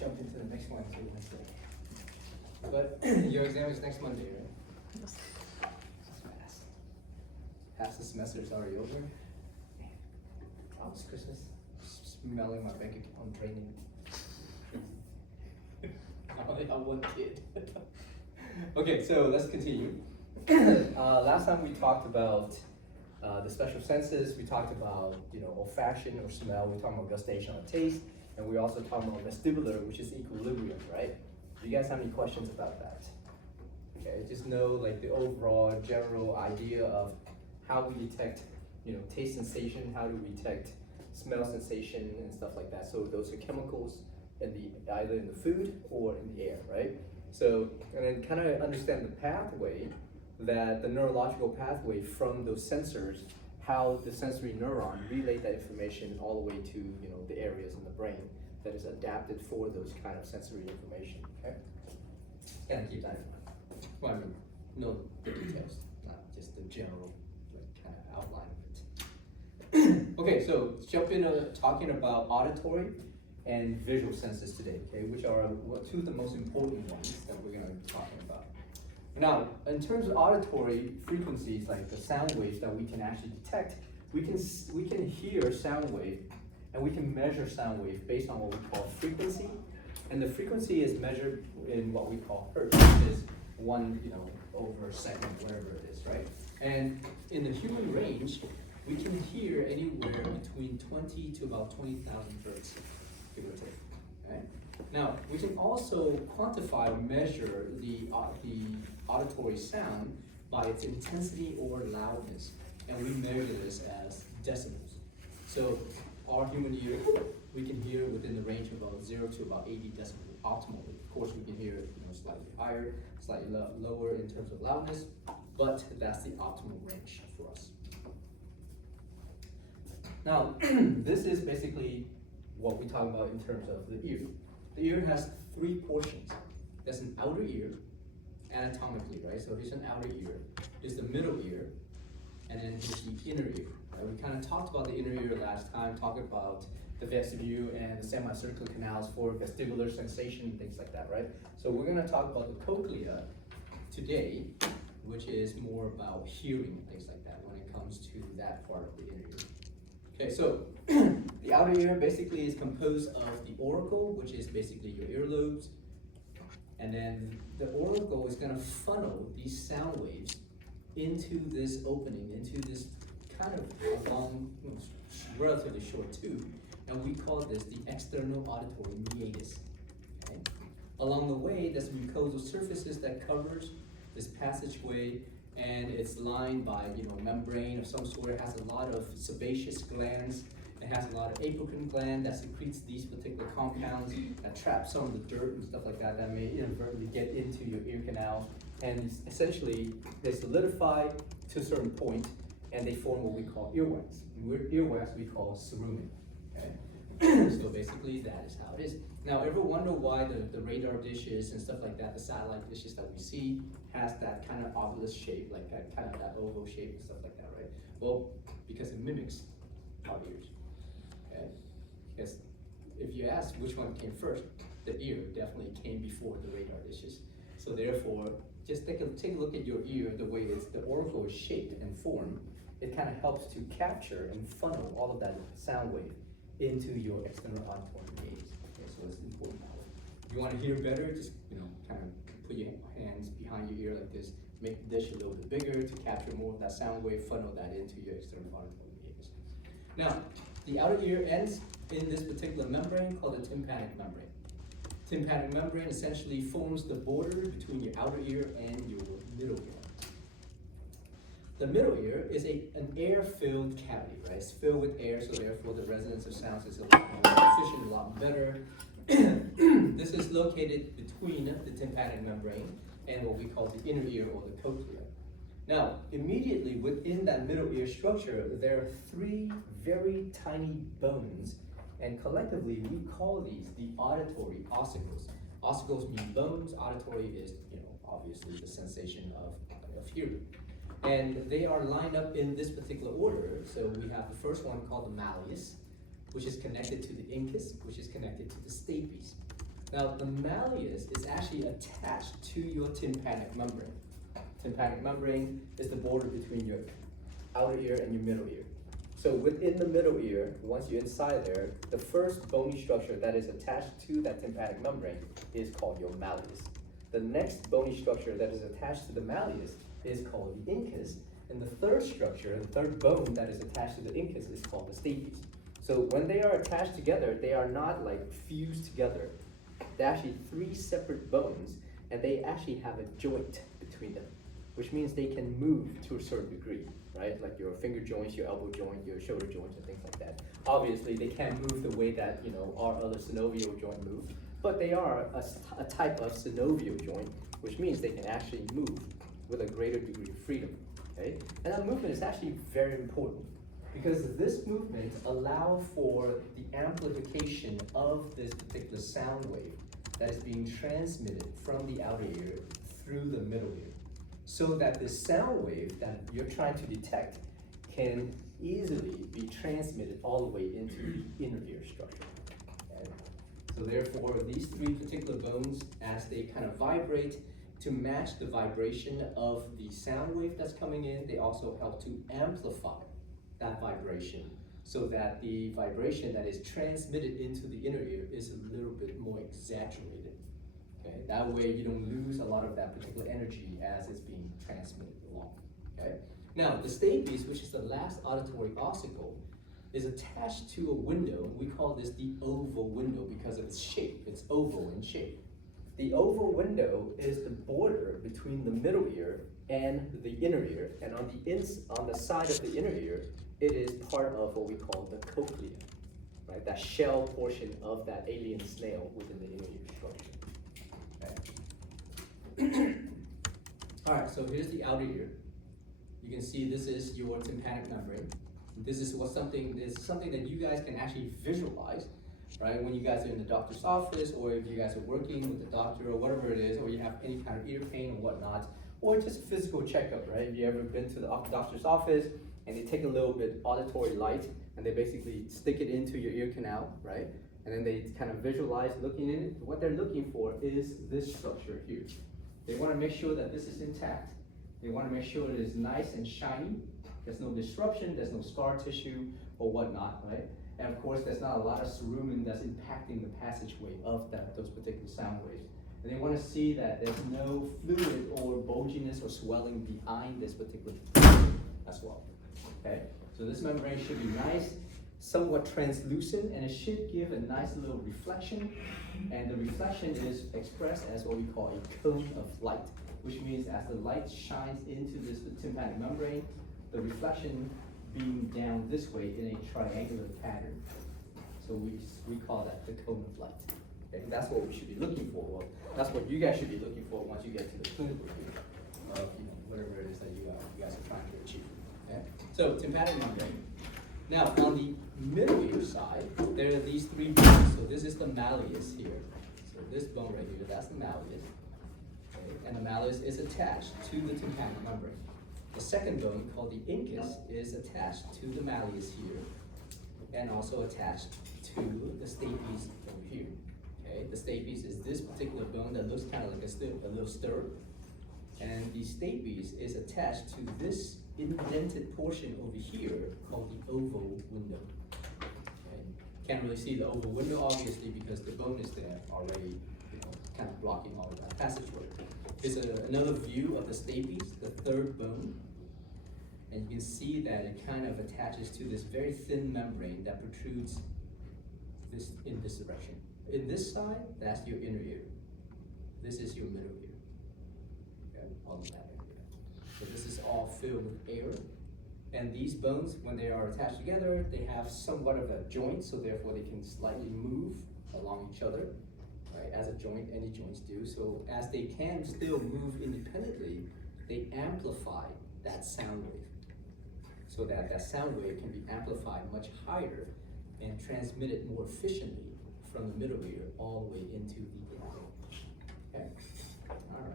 jump into the next one too Wednesday. But your exam is next Monday, right? Yes. That's fast. Half the semester is already over. Almost Christmas. Smelling my bank account draining. I only have one kid. Okay, so let's continue. Last time we talked about the special senses. We talked about olfaction or smell. We talked about gustation or taste, and we also talked about vestibular, which is equilibrium, right? Do you guys have any questions about that? Okay, just know like the overall general idea of how we detect taste sensation, how do we detect smell sensation and stuff like that. So those are chemicals in either in the food or in the air, right? So, and then kind of understand the pathway, the neurological pathway from those sensors, how the sensory neuron relay that information all the way to the areas in the brain that is adapted for those kind of sensory information. Okay, kind of keep that in mind. Well, I mean, know the details, not just the general kind of outline of it. Okay, so let's jump into talking about auditory and visual senses today, okay, which are two of the most important ones that we're going to be talking about. Now, in terms of auditory frequencies, like the sound waves that we can actually detect, we can hear sound wave, and we can measure sound wave based on what we call frequency, and the frequency is measured in what we call hertz, which is 1 over a second, whatever it is, right? And in the human range, we can hear anywhere between 20 to about 20,000 hertz, give or take. Okay? Now, we can also quantify or measure the auditory sound by its intensity or loudness, and we measure this as decibels. So, our human ear, we can hear within the range of about 0 to about 80 decibels optimally. Of course, we can hear slightly higher, slightly lower in terms of loudness, but that's the optimal range for us. Now, this is basically what we talk about in terms of the ear. The ear has 3 portions. There's an outer ear, anatomically, right? So here's an outer ear, there's the middle ear, and then there's the inner ear. Right? We kind of talked about the inner ear last time, talking about the vestibule and the semicircular canals for vestibular sensation and things like that, right? So we're going to talk about the cochlea today, which is more about hearing and things like that when it comes to that part of the inner ear. Okay, so the outer ear basically is composed of the auricle, which is basically your earlobes, and then the auricle is going to funnel these sound waves into this opening, into this kind of long, relatively short tube, and we call this the external auditory meatus. Okay? Along the way, there's mucosal surfaces that covers this passageway, and it's lined by membrane of some sort. It has a lot of sebaceous glands. It has a lot of apocrine gland that secretes these particular compounds that trap some of the dirt and stuff like that that may inadvertently get into your ear canal. And essentially, they solidify to a certain point, and they form what we call earwax. Earwax we call cerumen. Okay? So basically, that is how it is. Now, ever wonder why the radar dishes and stuff like that, the satellite dishes that we see, has that kind of obelisk shape, like that kind of that oval shape and stuff like that, right? Well, because it mimics our ears. Okay? Because if you ask which one came first, the ear definitely came before the radar dishes. So therefore, just take a look at your ear, the way the auricle is shaped and formed. It kind of helps to capture and funnel all of that sound wave into your external auditory meatus. Okay, so it's important. If you want to hear better, just kind of put your hands behind your ear like this. Make the dish a little bit bigger to capture more of that sound wave. Funnel that into your external auditory meatus. Now, the outer ear ends in this particular membrane called the tympanic membrane. Tympanic membrane essentially forms the border between your outer ear and your middle ear. The middle ear is an air-filled cavity, right? It's filled with air, so therefore the resonance of sounds is a lot more efficient, a lot better. This is located between the tympanic membrane and what we call the inner ear or the cochlea. Now, immediately within that middle ear structure, there are 3 very tiny bones, and collectively we call these the auditory ossicles. Ossicles mean bones, auditory is, obviously the sensation of hearing. And they are lined up in this particular order. So we have the first one called the malleus, which is connected to the incus, which is connected to the stapes. Now, the malleus is actually attached to your tympanic membrane. Tympanic membrane is the border between your outer ear and your middle ear. So within the middle ear, once you're inside there, the first bony structure that is attached to that tympanic membrane is called your malleus. The next bony structure that is attached to the malleus is called the incus, and the third structure, the third bone that is attached to the incus is called the stapes. So when they are attached together, they are not like fused together. They're actually three separate bones, and they actually have a joint between them, which means they can move to a certain degree, right? Like your finger joints, your elbow joint, your shoulder joints, and things like that. Obviously, they can't move the way that, you know, our other synovial joint move, but they are a type of synovial joint, which means they can actually move with a greater degree of freedom, okay? And that movement is actually very important, because this movement allows for the amplification of this particular sound wave that is being transmitted from the outer ear through the middle ear, so that the sound wave that you're trying to detect can easily be transmitted all the way into the inner ear structure. Okay? So therefore, these three particular bones, as they kind of vibrate to match the vibration of the sound wave that's coming in, they also help to amplify that vibration, so that the vibration that is transmitted into the inner ear is a little bit more exaggerated. Okay? That way you don't lose a lot of that particular energy as it's being transmitted along. Okay? Now, the stapes, which is the last auditory ossicle, is attached to a window. We call this the oval window because of its shape. It's oval in shape. The oval window is the border between the middle ear and the inner ear, and on the side of the inner ear, it is part of what we call the cochlea, right? That shell portion of that alien snail within the inner ear structure. Okay. All right, so here's the outer ear. You can see this is your tympanic membrane. This is something that you guys can actually visualize, right? When you guys are in the doctor's office, or if you guys are working with the doctor or whatever it is, or you have any kind of ear pain or whatnot, or just a physical checkup, right? Have you ever been to the doctor's office and they take a little bit auditory light and they basically stick it into your ear canal, right? And then they kind of visualize looking in it. What they're looking for is this structure here. They want to make sure that this is intact. They want to make sure it is nice and shiny. There's no disruption, there's no scar tissue or whatnot, right? And of course, there's not a lot of cerumen that's impacting the passageway of those particular sound waves. And they want to see that there's no fluid or bulginess or swelling behind this particular as well. Okay? So this membrane should be nice, somewhat translucent, and it should give a nice little reflection. And the reflection is expressed as what we call a cone of light, which means as the light shines into this tympanic membrane, the reflection being down this way in a triangular pattern. So we call that the cone of light. Okay? That's what we should be looking for. Well, that's what you guys should be looking for once you get to the clinical view of whatever it is that you guys are trying to achieve. Okay? So tympanic membrane. Now on the middle ear side, there are these three bones. So this is the malleus here. So this bone right here, that's the malleus. Okay? And the malleus is attached to the tympanic membrane. The second bone, called the incus, is attached to the malleus here, and also attached to the stapes over here. Okay, the stapes is this particular bone that looks kind of like a little stirrup, and the stapes is attached to this indented portion over here called the oval window. Okay, can't really see the oval window obviously because the bone is there already, kind of blocking all of that passageway. Here's another view of the stapes, the third bone. And you can see that it kind of attaches to this very thin membrane that protrudes in this direction. In this side, that's your inner ear. This is your middle ear. Okay, all of that area. So this is all filled with air. And these bones, when they are attached together, they have somewhat of a joint, so therefore they can slightly move along each other. Right, as a joint, any joints do. So as they can still move independently, they amplify that sound wave. So that sound wave can be amplified much higher and transmitted more efficiently from the middle ear all the way into the inner ear. Okay? All right.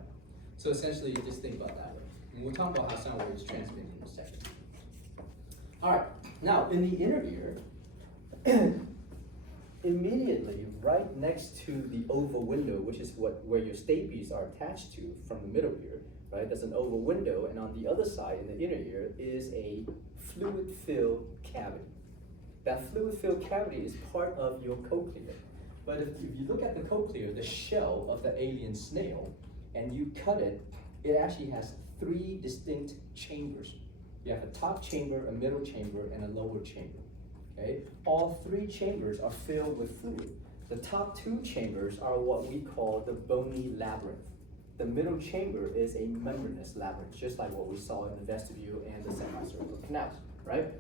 So essentially, just think about that way. And we'll talk about how sound waves transmit in a second. All right. Now, in the inner ear, immediately right next to the oval window, which is where your stapes are attached to from the middle ear, right? There's an oval window, and on the other side, in the inner ear, is a fluid-filled cavity. That fluid-filled cavity is part of your cochlea. But if you look at the cochlea, the shell of the alien snail, and you cut it, it actually has 3 distinct chambers. You have a top chamber, a middle chamber, and a lower chamber. Okay? All 3 chambers are filled with fluid. The top 2 chambers are what we call the bony labyrinth. The middle chamber is a membranous labyrinth, just like what we saw in the vestibule and the semicircular canals, right?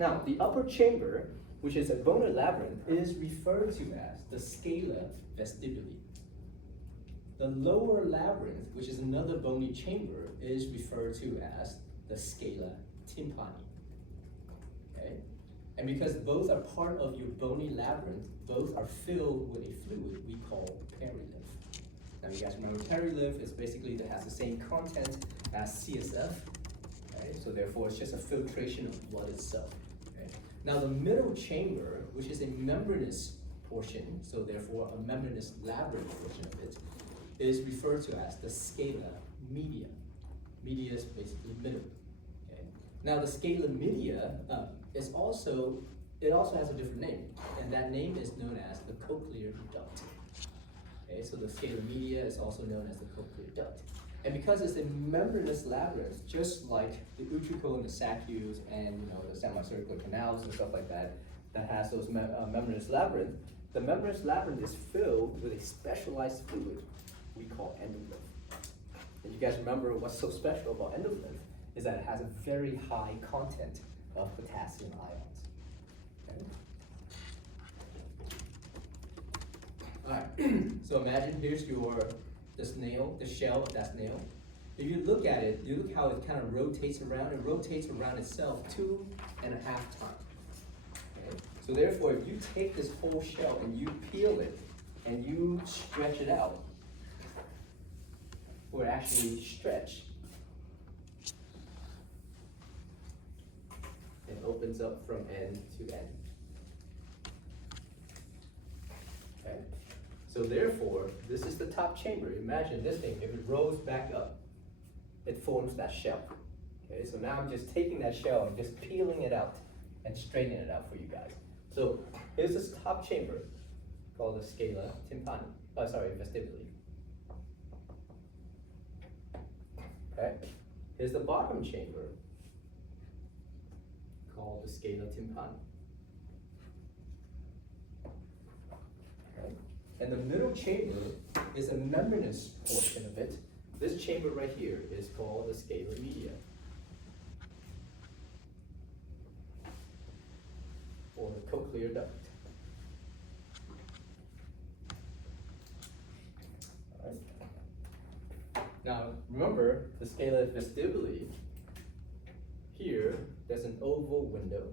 Now, the upper chamber, which is a bony labyrinth, is referred to as the scala vestibuli. The lower labyrinth, which is another bony chamber, is referred to as the scala tympani. Okay? And because both are part of your bony labyrinth, both are filled with a fluid we call perilymph. Now you guys remember perilymph is basically that has the same content as CSF, right? So therefore it's just a filtration of blood itself. Okay? Now the middle chamber, which is a membranous portion, so therefore a membranous labyrinth portion of it, is referred to as the scala media. Media is basically middle. Okay? Now the scala media it also has a different name, and that name is known as the cochlear duct. Okay, so the scala media is also known as the cochlear duct. And because it's a membranous labyrinth, just like the utricle and the saccus and the semicircular canals and stuff like that, that has those membranous labyrinth, the membranous labyrinth is filled with a specialized fluid we call endolymph. And you guys remember what's so special about endolymph is that it has a very high content of potassium ions. Okay? All right, so imagine here's the snail, the shell of that snail. If you look at it, you look how it kind of rotates around. It rotates around itself 2.5 times. Okay? So therefore, if you take this whole shell and you peel it and you stretch it out, or actually stretch, it opens up from end to end. Okay? So therefore, this is the top chamber. Imagine this thing, if it rolls back up, it forms that shell. Okay, so now I'm just taking that shell and just peeling it out and straightening it out for you guys. So here's this top chamber called the scala tympani, vestibuli. Okay, here's the bottom chamber called the scala tympani. Okay. And the middle chamber is a membranous portion of it. This chamber right here is called the scala media, or the cochlear duct. All right. Now remember the scala vestibuli. Here, there's an oval window.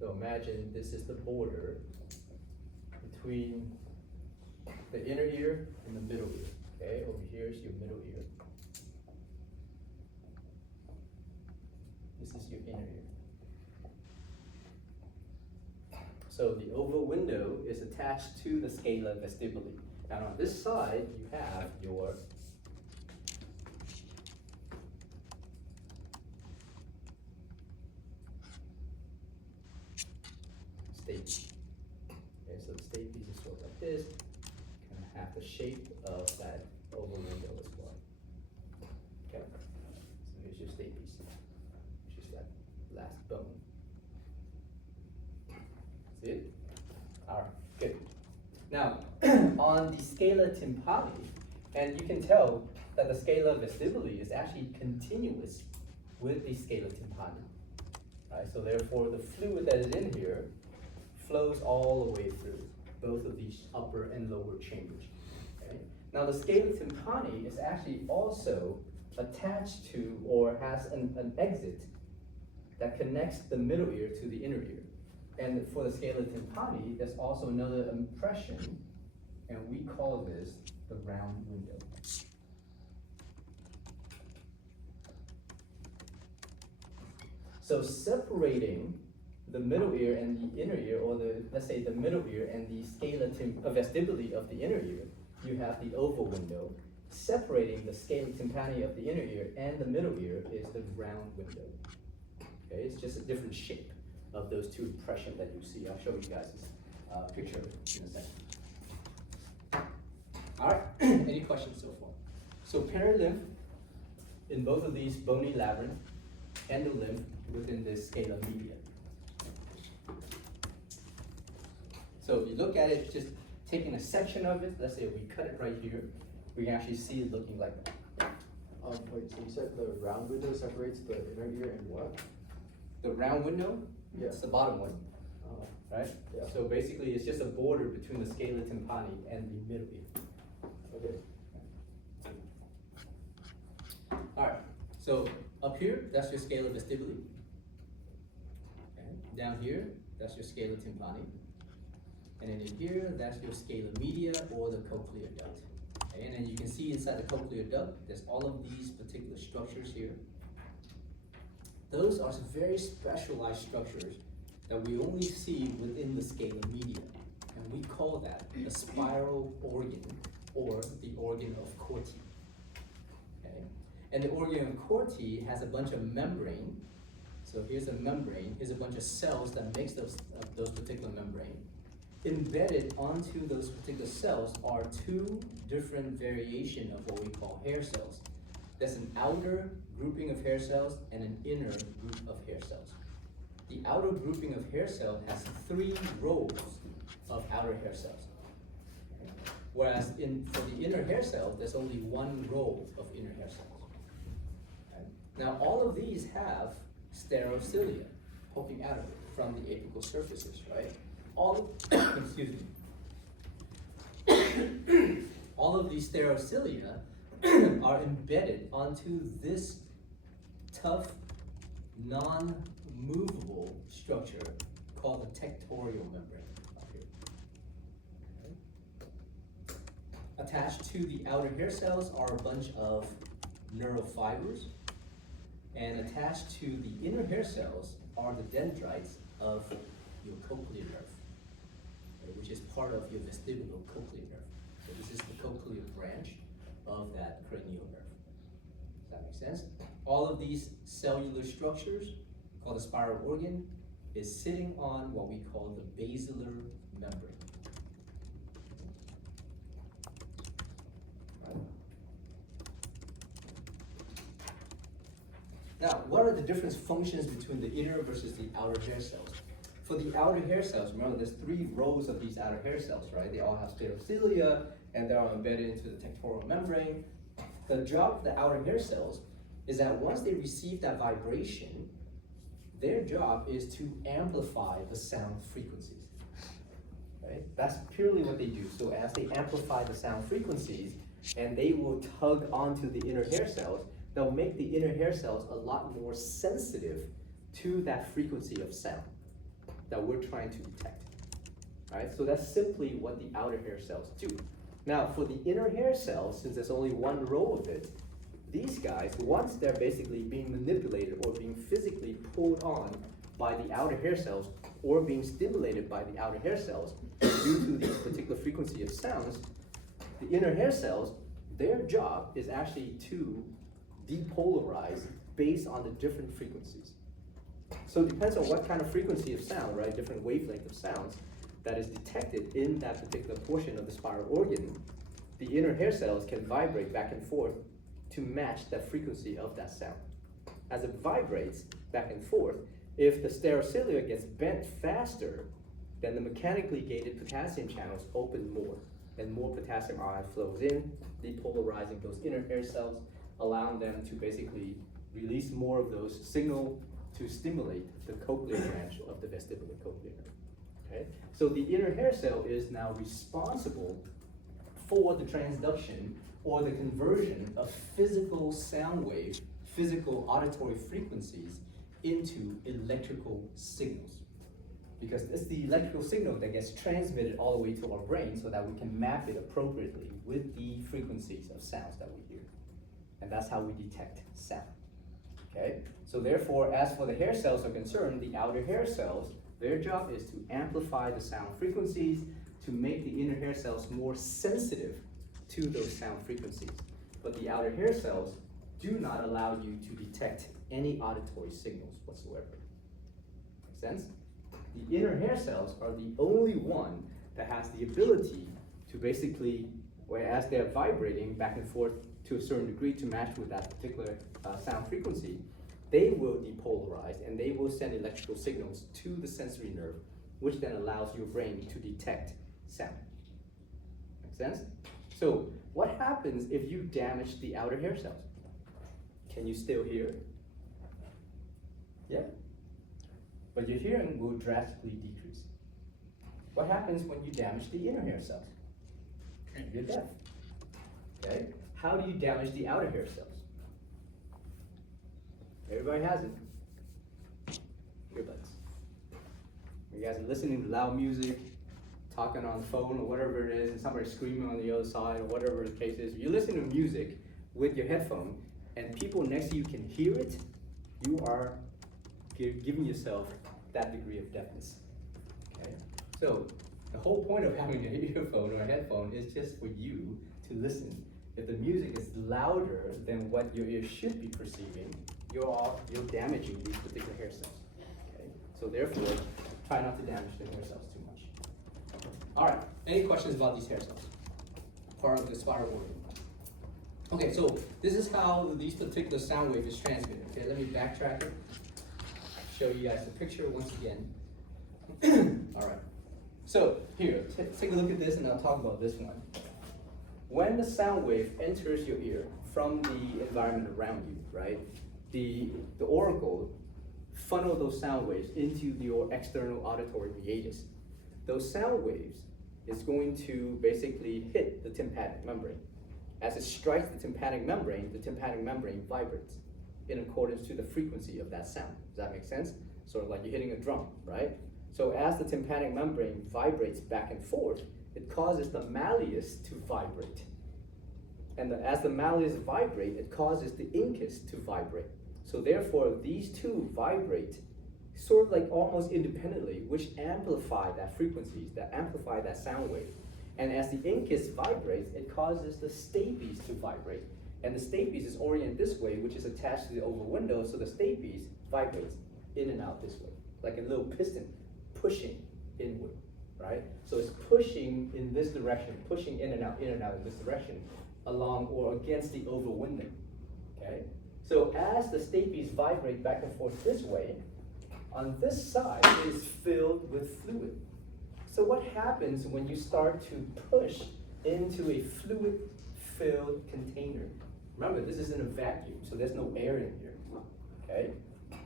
So imagine this is the border between the inner ear and the middle ear. Okay, over here is your middle ear. This is your inner ear. So the oval window is attached to the scala vestibuli. Now on this side, you have your stapes. Okay, so the stapes is sort of like this, kind of have the shape of that oval window as well. Okay, so here's your stapes, which is that last bone. See it? All right, good. Now, on the scala tympani, and you can tell that the scala vestibuli is actually continuous with the scala tympani. Right, so therefore, the fluid that is in here flows all the way through both of these upper and lower chambers. Okay? Now, the scala tympani is actually also attached to, or has an exit that connects the middle ear to the inner ear. And for the scala tympani, there's also another impression, and we call this the round window. So separating the middle ear and the inner ear, or let's say the middle ear and the scala vestibuli of the inner ear, you have the oval window. Separating the scala tympani of the inner ear and the middle ear is the round window. Okay, it's just a different shape of those two impressions that you see. I'll show you guys this picture in a second. All right, any questions so far? So perilymph in both of these, bony labyrinth, endolymph within this scala media. So if you look at it, just taking a section of it, let's say we cut it right here, we can actually see it looking like that. Wait, so you said the round window separates the inner ear and what? The round window, Yeah. it's the bottom one, right? Yeah. So basically, it's just a border between the scala tympani and the middle ear. Okay. All right, so up here, that's your scala vestibuli. Okay. Down here, that's your scala tympani. And then in here, that's your scala media or the cochlear duct. Okay. And then you can see inside the cochlear duct, there's all of these particular structures here. Those are some very specialized structures that we only see within the scala media. And we call that the spiral organ or the organ of Corti. Okay? And the organ of Corti has a bunch of membrane. So here's a membrane, here's a bunch of cells that makes those particular membrane. Embedded onto those particular cells are two different variations of what we call hair cells. There's an outer grouping of hair cells and an inner group of hair cells. The outer grouping of hair cells has 3 rows of outer hair cells. Whereas for the inner hair cells, there's only 1 row of inner hair cells. Okay? Now all of these have stereocilia poking out of it from the apical surfaces, right? Excuse me. All of these stereocilia are embedded onto this tough, non-movable structure called the tectorial membrane up here. Okay. Attached to the outer hair cells are a bunch of neural fibers, and attached to the inner hair cells are the dendrites of your cochlear nerve, okay, which is part of your vestibular cochlear nerve. So this is the cochlear branch of that cranial nerve. Does that make sense? All of these cellular structures, called the spiral organ, is sitting on what we call the basilar membrane. Right. Now, what are the different functions between the inner versus the outer hair cells? For the outer hair cells, remember there's 3 rows of these outer hair cells, right? They all have stereocilia, and they're all embedded into the tectorial membrane. The job of the outer hair cells is that once they receive that vibration, their job is to amplify the sound frequencies, right? That's purely what they do. So as they amplify the sound frequencies, and they will tug onto the inner hair cells, they'll make the inner hair cells a lot more sensitive to that frequency of sound that we're trying to detect, right? So that's simply what the outer hair cells do. Now, for the inner hair cells, since there's only 1 row of it, these guys, once they're basically being manipulated or being physically pulled on by the outer hair cells or being stimulated by the outer hair cells due to the particular frequency of sounds, the inner hair cells, their job is actually to depolarize based on the different frequencies. So it depends on what kind of frequency of sound, right? Different wavelength of sounds that is detected in that particular portion of the spiral organ. The inner hair cells can vibrate back and forth to match that frequency of that sound. As it vibrates back and forth, if the stereocilia gets bent faster, then the mechanically gated potassium channels open more, and more potassium ion flows in, depolarizing those inner hair cells, allowing them to basically release more of those signal to stimulate the cochlear branch of the vestibular cochlear nerve. Okay? So the inner hair cell is now responsible for the transduction or the conversion of physical sound wave, physical auditory frequencies into electrical signals. Because it's the electrical signal that gets transmitted all the way to our brain so that we can map it appropriately with the frequencies of sounds that we hear. And that's how we detect sound. Okay, so therefore, as for the hair cells are concerned, the outer hair cells, their job is to amplify the sound frequencies to make the inner hair cells more sensitive to those sound frequencies. But the outer hair cells do not allow you to detect any auditory signals whatsoever. Make sense? The inner hair cells are the only one that has the ability to basically, as they're vibrating back and forth to a certain degree to match with that particular sound frequency, they will depolarize and they will send electrical signals to the sensory nerve, which then allows your brain to detect sound. Make sense? So what happens if you damage the outer hair cells? Can you still hear? Yeah. But your hearing will drastically decrease. What happens when you damage the inner hair cells? You're deaf. Okay? How do you damage the outer hair cells? Everybody has it. Earbuds. You guys are listening to loud music, talking on the phone or whatever it is, and somebody's screaming on the other side or whatever the case is. If you listen to music with your headphone and people next to you can hear it, you are giving yourself that degree of deafness. Okay? So the whole point of having an earphone or a headphone is just for you to listen. If the music is louder than what your ear should be perceiving, you're damaging these particular hair cells. Okay? So therefore, try not to damage the hair cells too much. All right, any questions about these hair cells? Part of the spiral organ. Okay, so this is how these particular sound wave is transmitted. Okay, let me backtrack it. Show you guys the picture once again. All right, so here, take a look at this and I'll talk about this one. When the sound wave enters your ear from the environment around you, right, the auricle funnel those sound waves into your external auditory meatus. Those sound waves is going to basically hit the tympanic membrane. As it strikes the tympanic membrane vibrates in accordance to the frequency of that sound. Does that make sense? Sort of like you're hitting a drum, right? So as the tympanic membrane vibrates back and forth, it causes the malleus to vibrate. And as the malleus vibrate, it causes the incus to vibrate. So therefore, these two vibrate sort of like almost independently, which amplify that frequencies, that amplify that sound wave. And as the incus vibrates, it causes the stapes to vibrate. And the stapes is oriented this way, which is attached to the oval window, so the stapes vibrates in and out this way, like a little piston pushing inward, right? So it's pushing in this direction, pushing in and out in this direction, along or against the oval window, okay? So as the stapes vibrate back and forth this way, on this side it is filled with fluid. So what happens when you start to push into a fluid-filled container? Remember, this isn't a vacuum, so there's no air in here, okay?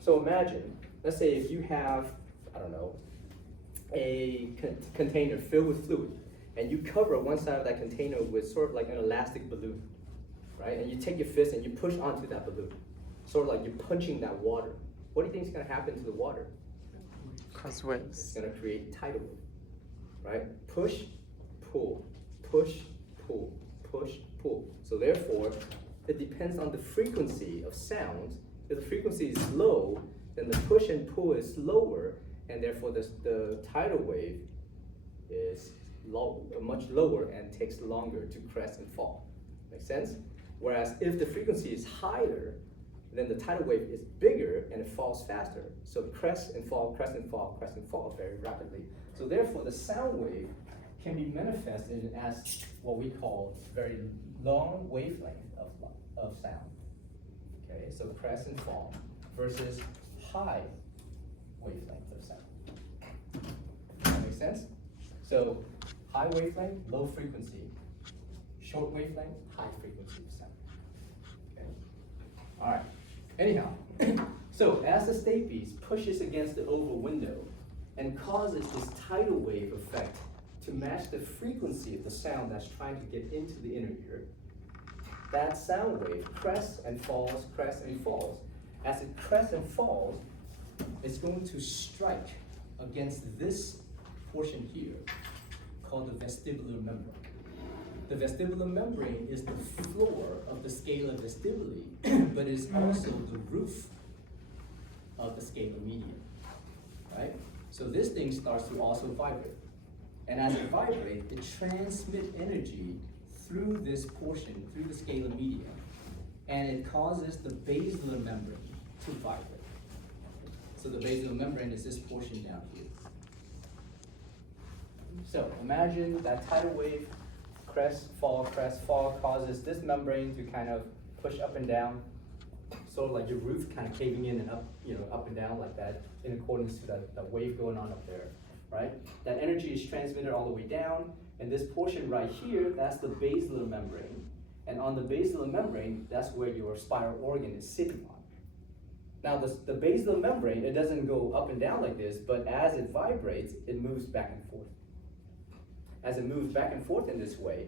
So imagine, let's say if you have, I don't know, a container filled with fluid, and you cover one side of that container with sort of like an elastic balloon, right? And you take your fist and you push onto that balloon, sort of like you're punching that water. What do you think is going to happen to the water? Cause waves. It's going to create tidal wave, right? Push, pull, push, pull, push, pull. So therefore, it depends on the frequency of sound. If the frequency is low, then the push and pull is lower, and therefore the tidal wave is much lower and takes longer to crest and fall. Make sense? Whereas if the frequency is higher, then the tidal wave is bigger and it falls faster. So crest and fall, crest and fall, crest and fall very rapidly. So therefore the sound wave can be manifested as what we call very long wavelength of sound. Okay, so crest and fall versus high wavelength of sound. Does that make sense? So high wavelength, low frequency. Short wavelength, high frequency of sound. Okay. All right. Anyhow, so as the stapes pushes against the oval window and causes this tidal wave effect to match the frequency of the sound that's trying to get into the inner ear, that sound wave crests and falls, crests and falls. As it crests and falls, it's going to strike against this portion here called the vestibular membrane. The vestibular membrane is the floor of the scala vestibuli, but is also the roof of the scalar medium, right? So this thing starts to also vibrate. And as it vibrates, it transmits energy through this portion, through the scalar medium, and it causes the basilar membrane to vibrate. So the basilar membrane is this portion down here. So imagine that tidal wave, crest, fall, causes this membrane to kind of push up and down, sort of like your roof kind of caving in and up, up and down like that, in accordance to that wave going on up there, right? That energy is transmitted all the way down, and this portion right here, that's the basilar membrane. And on the basilar membrane, that's where your spiral organ is sitting on. Now the basilar membrane, it doesn't go up and down like this, but as it vibrates, it moves back and forth. As it moves back and forth in this way,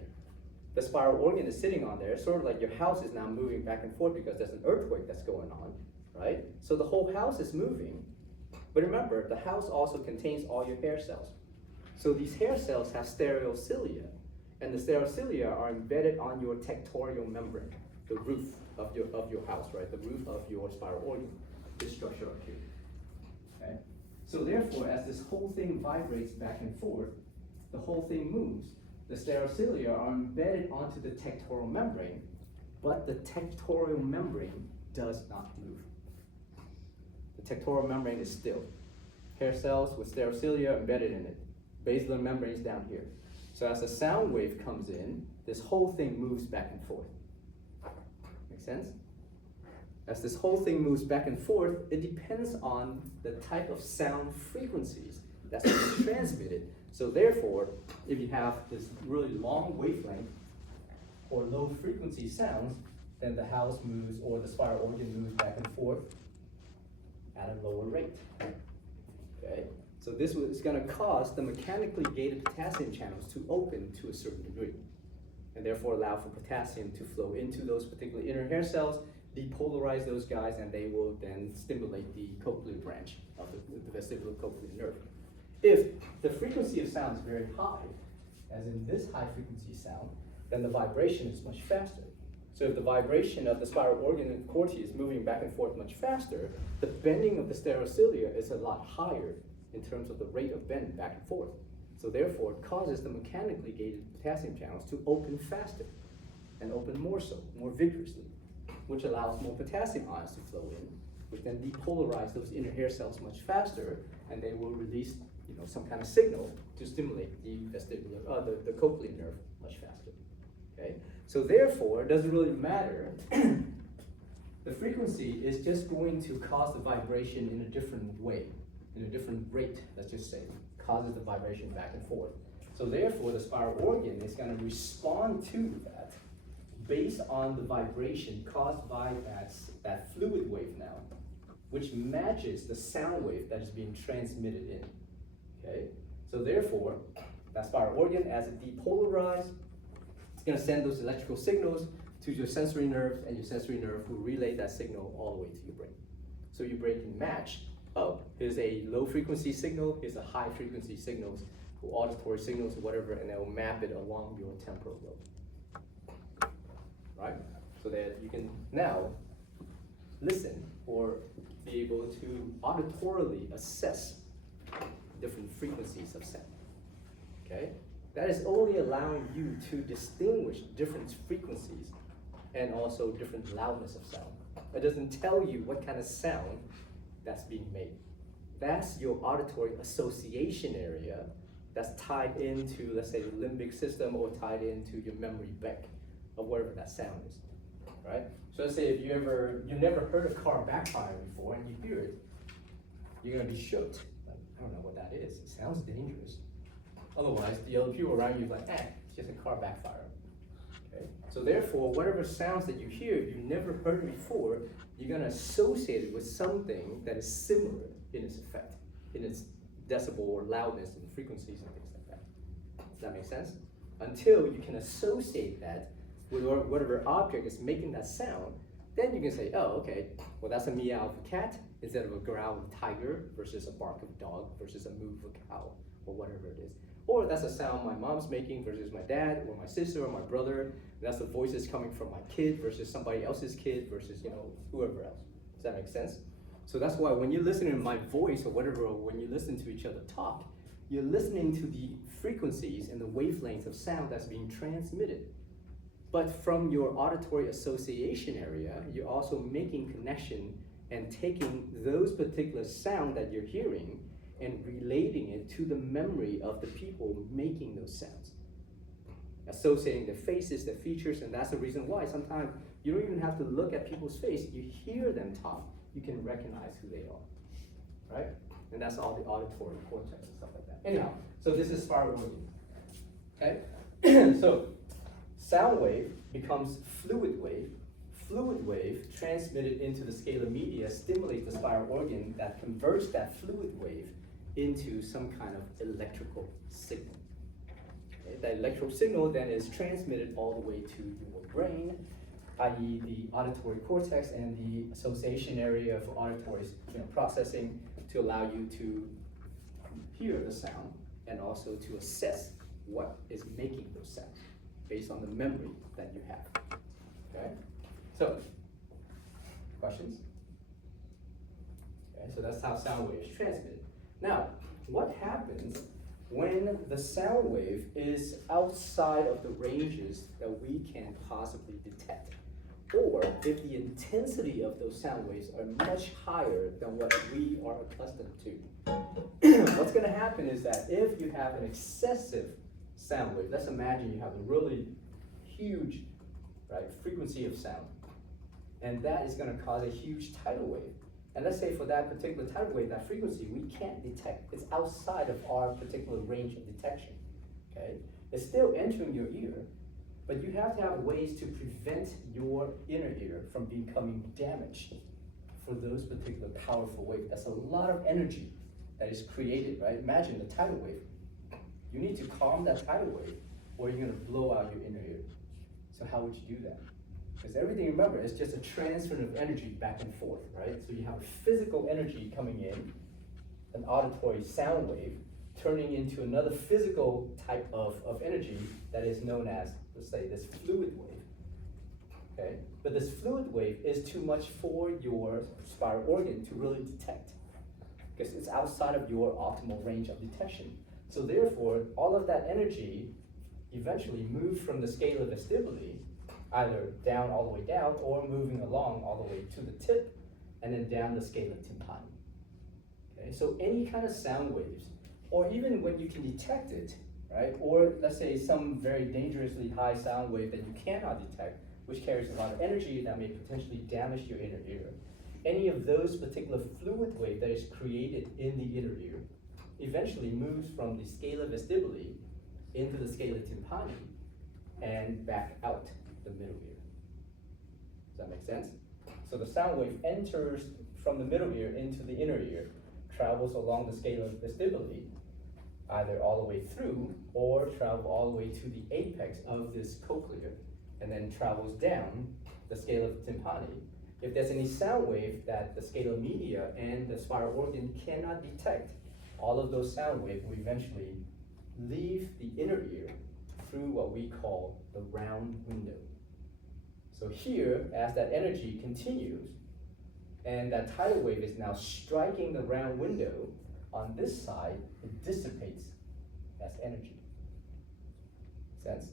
the spiral organ is sitting on there, sort of like your house is now moving back and forth because there's an earthquake that's going on, right? So the whole house is moving. But remember, the house also contains all your hair cells. So these hair cells have stereocilia, and the stereocilia are embedded on your tectorial membrane, the roof of your house, right? The roof of your spiral organ, this structure up here, okay? So therefore, as this whole thing vibrates back and forth, the whole thing moves. The stereocilia are embedded onto the tectorial membrane, but the tectorial membrane does not move. The tectorial membrane is still. Hair cells with stereocilia embedded in it. Basilar membrane is down here. So as the sound wave comes in, this whole thing moves back and forth. Make sense? As this whole thing moves back and forth, it depends on the type of sound frequencies that's being transmitted. So therefore, if you have this really long wavelength or low frequency sounds, then the house moves or the spiral organ moves back and forth at a lower rate. Okay? So this is going to cause the mechanically gated potassium channels to open to a certain degree, and therefore allow for potassium to flow into those particular inner hair cells, depolarize those guys, and they will then stimulate the cochlear branch of the vestibulocochlear nerve. If the frequency of sound is very high, as in this high frequency sound, then the vibration is much faster. So if the vibration of the spiral organ and corti is moving back and forth much faster, the bending of the stereocilia is a lot higher in terms of the rate of bend back and forth. So therefore, it causes the mechanically gated potassium channels to open faster and open more so, more vigorously, which allows more potassium ions to flow in, which then depolarize those inner hair cells much faster, and they will release some kind of signal to stimulate the vestibular, the cochlear nerve much faster. Okay, so therefore, it doesn't really matter. The frequency is just going to cause the vibration in a different way, in a different rate. Let's just say causes the vibration back and forth. So therefore, the spiral organ is going to respond to that based on the vibration caused by that fluid wave now, which matches the sound wave that is being transmitted in. Okay, so therefore, that spiral organ, as it depolarizes, it's going to send those electrical signals to your sensory nerves, and your sensory nerve will relay that signal all the way to your brain. So your brain can match, oh, here's a low frequency signal, here's a high frequency signals, or auditory signals, or whatever, and it will map it along your temporal lobe. Right? So that you can now listen or be able to auditorily assess different frequencies of sound. Okay? That is only allowing you to distinguish different frequencies and also different loudness of sound. It doesn't tell you what kind of sound that's being made. That's your auditory association area that's tied into, let's say, the limbic system, or tied into your memory bank of whatever that sound is. Right? So let's say if you never heard a car backfire before and you hear it, you're gonna be shook. Like, I don't know what that is. It sounds dangerous. Otherwise, the other people around you are like, it's just a car backfire. Okay? So therefore, whatever sounds that you hear, if you never heard it before, you're gonna associate it with something that is similar in its effect, in its decibel or loudness and frequencies and things like that. Does that make sense? Until you can associate that with whatever object is making that sound, then you can say, oh, okay, well, that's a meow of a cat instead of a growl of a tiger versus a bark of a dog versus a moo of a cow, or whatever it is. Or that's a sound my mom's making versus my dad or my sister or my brother. That's the voices coming from my kid versus somebody else's kid versus whoever else. Does that make sense? So that's why when you listen to my voice or whatever, or when you listen to each other talk, you're listening to the frequencies and the wavelengths of sound that's being transmitted. But from your auditory association area, you're also making connection and taking those particular sound that you're hearing and relating it to the memory of the people making those sounds. Associating the faces, the features, and that's the reason why sometimes you don't even have to look at people's face. You hear them talk, you can recognize who they are, right? And that's all the auditory cortex and stuff like that. Anyhow, so this is spiral organ, okay? So sound wave becomes fluid wave. Fluid wave transmitted into the scalar media stimulates the spiral organ that converts that fluid wave into some kind of electrical signal. Okay? That electrical signal then is transmitted all the way to your brain, i.e. the auditory cortex and the association area for auditory processing to allow you to hear the sound and also to assess what is making those sounds based on the memory that you have. Okay? So, questions? Okay, so that's how sound wave is transmitted. Now, what happens when the sound wave is outside of the ranges that we can possibly detect? Or if the intensity of those sound waves are much higher than what we are accustomed to? What's gonna happen is that if you have an excessive sound wave, let's imagine you have a really huge, right, frequency of sound, and that is gonna cause a huge tidal wave. And let's say for that particular tidal wave, that frequency, we can't detect. It's outside of our particular range of detection, okay? It's still entering your ear, but you have to have ways to prevent your inner ear from becoming damaged for those particular powerful waves. That's a lot of energy that is created, right? Imagine the tidal wave. You need to calm that tidal wave, or you're gonna blow out your inner ear. So how would you do that? Because everything, remember, is just a transfer of energy back and forth, right? So you have a physical energy coming in, an auditory sound wave, turning into another physical type of energy that is known as, let's say, this fluid wave, okay? But this fluid wave is too much for your spiral organ to really detect, because it's outside of your optimal range of detection. So therefore, all of that energy eventually moves from the scalar vestibuli, either down all the way down, or moving along all the way to the tip, and then down the scala tympani. Okay, so any kind of sound waves, or even when you can detect it, right? Or let's say some very dangerously high sound wave that you cannot detect, which carries a lot of energy that may potentially damage your inner ear. Any of those particular fluid wave that is created in the inner ear eventually moves from the scala vestibuli into the scala tympani and back out the middle ear. Does that make sense? So the sound wave enters from the middle ear into the inner ear, travels along the scala vestibuli, either all the way through or travel all the way to the apex of this cochlea, and then travels down the scala tympani. If there's any sound wave that the scala media and the spiral organ cannot detect, all of those sound waves will eventually leave the inner ear through what we call the round window. So here, as that energy continues, and that tidal wave is now striking the round window, on this side, it dissipates as energy. Sense?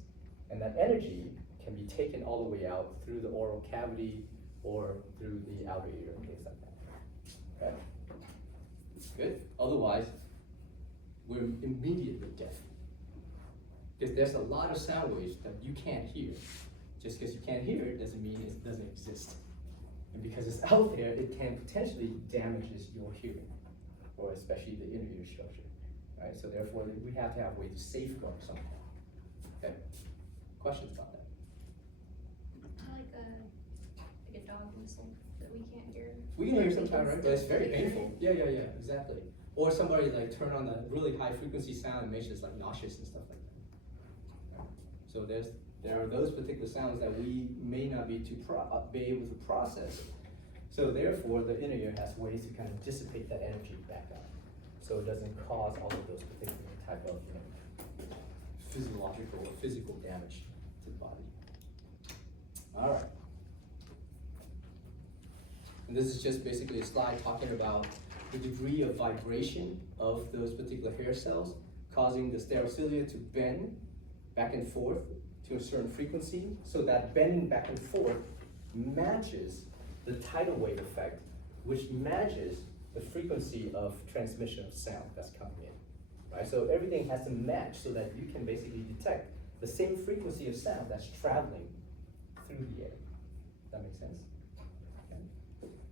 And that energy can be taken all the way out through the oral cavity or through the outer ear and things like that. Okay? Good? Otherwise, we're immediately deaf. Because there's a lot of sound waves that you can't hear. Just because you can't hear it doesn't mean it doesn't exist. And because it's out there, it can potentially damages your hearing, or especially the inner ear structure, right? So therefore, we have to have a way to safeguard something. Okay? Questions about that? Like a dog whistle that we can't hear. We can hear sometimes, right? But it's very painful. Yeah, exactly. Or somebody like turn on a really high frequency sound and makes us like nauseous and stuff like that. Okay. So there are those particular sounds that we may not be able to process. So therefore, the inner ear has ways to kind of dissipate that energy back out, so it doesn't cause all of those particular type of physiological or physical damage to the body. All right. And this is just basically a slide talking about the degree of vibration of those particular hair cells, causing the stereocilia to bend back and forth to a certain frequency, so that bending back and forth matches the tidal wave effect, which matches the frequency of transmission of sound that's coming in, right? So everything has to match so that you can basically detect the same frequency of sound that's traveling through the air. Does that make sense? Okay.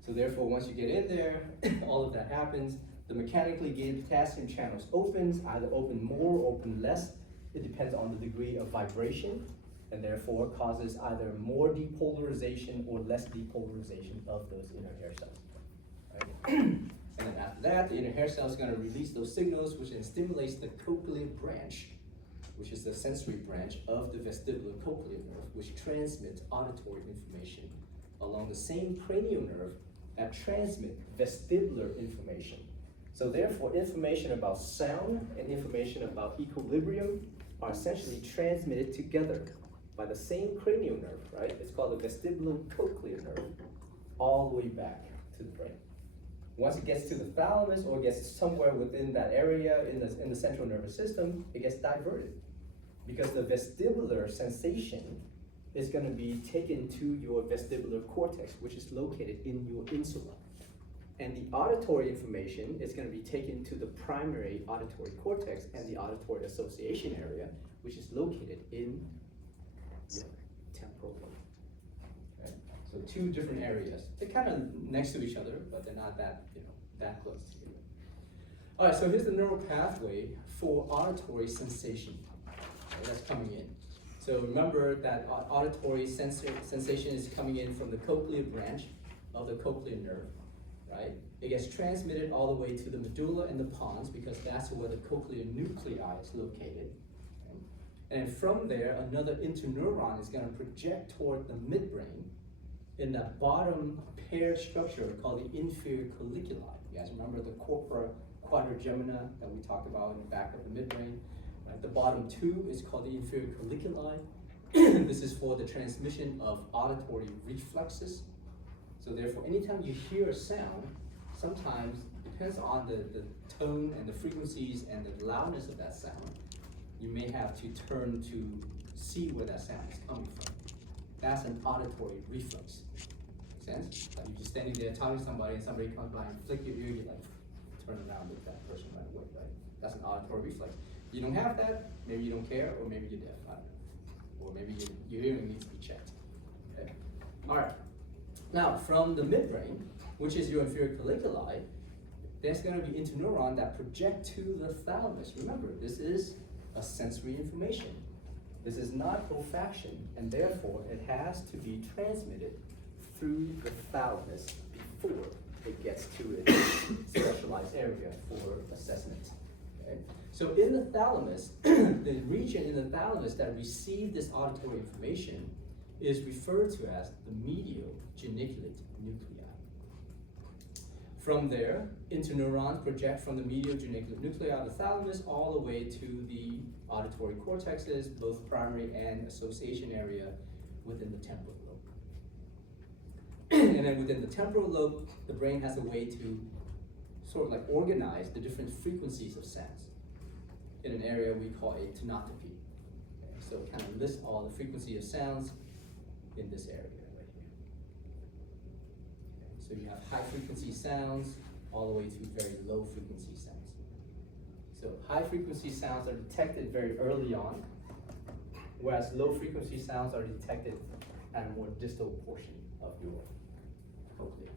So therefore, once you get in there, all of that happens. The mechanically gated potassium channels opens, either open more or open less. It depends on the degree of vibration, and therefore causes either more depolarization or less depolarization of those inner hair cells. Right? And then after that, the inner hair cell is going to release those signals, which then stimulates the cochlear branch, which is the sensory branch of the vestibular cochlear nerve, which transmits auditory information along the same cranial nerve that transmit vestibular information. So therefore, information about sound and information about equilibrium are essentially transmitted together by the same cranial nerve, right? It's called the vestibulocochlear nerve, all the way back to the brain. Once it gets to the thalamus or gets somewhere within that area in the central nervous system, it gets diverted, because the vestibular sensation is going to be taken to your vestibular cortex, which is located in your insula. And the auditory information is going to be taken to the primary auditory cortex and the auditory association area, which is located in your temporal lobe. Okay? So two different areas. They're kind of next to each other, but they're not that, that close together. All right, so here's the neural pathway for auditory sensation. Okay, that's coming in. So remember that auditory sensation is coming in from the cochlear branch of the cochlear nerve. Right? It gets transmitted all the way to the medulla and the pons, because that's where the cochlear nuclei is located. Okay? And from there, another interneuron is going to project toward the midbrain in that bottom paired structure called the inferior colliculi. You guys remember the corpora quadrigemina that we talked about in the back of the midbrain? Right? The bottom two is called the inferior colliculi. This is for the transmission of auditory reflexes. So therefore, anytime you hear a sound, sometimes, depends on the tone and the frequencies and the loudness of that sound, you may have to turn to see where that sound is coming from. That's an auditory reflex. Make sense? Like you're just standing there talking to somebody and somebody comes by and flick your ear, you like turn around with that person right away, right? That's an auditory reflex. You don't have that, maybe you don't care, or maybe you're deaf, I don't know. Or maybe your hearing needs to be checked. Okay? All right. Now, from the midbrain, which is your inferior colliculi, there's going to be interneuron that project to the thalamus. Remember, this is a sensory information. This is not olfaction, and therefore it has to be transmitted through the thalamus before it gets to its specialized area for assessment. Okay? So in the thalamus, the region in the thalamus that received this auditory information is referred to as the medial geniculate nuclei. From there, interneurons project from the medial geniculate nuclei of the thalamus all the way to the auditory cortexes, both primary and association area within the temporal lobe. And then within the temporal lobe, the brain has a way to sort of like organize the different frequencies of sounds in an area we call a tonotopy. Okay, so it kind of lists all the frequency of sounds in this area right here. Okay, so you have high frequency sounds all the way to very low frequency sounds. So high frequency sounds are detected very early on, whereas low frequency sounds are detected at a more distal portion of your cochlea.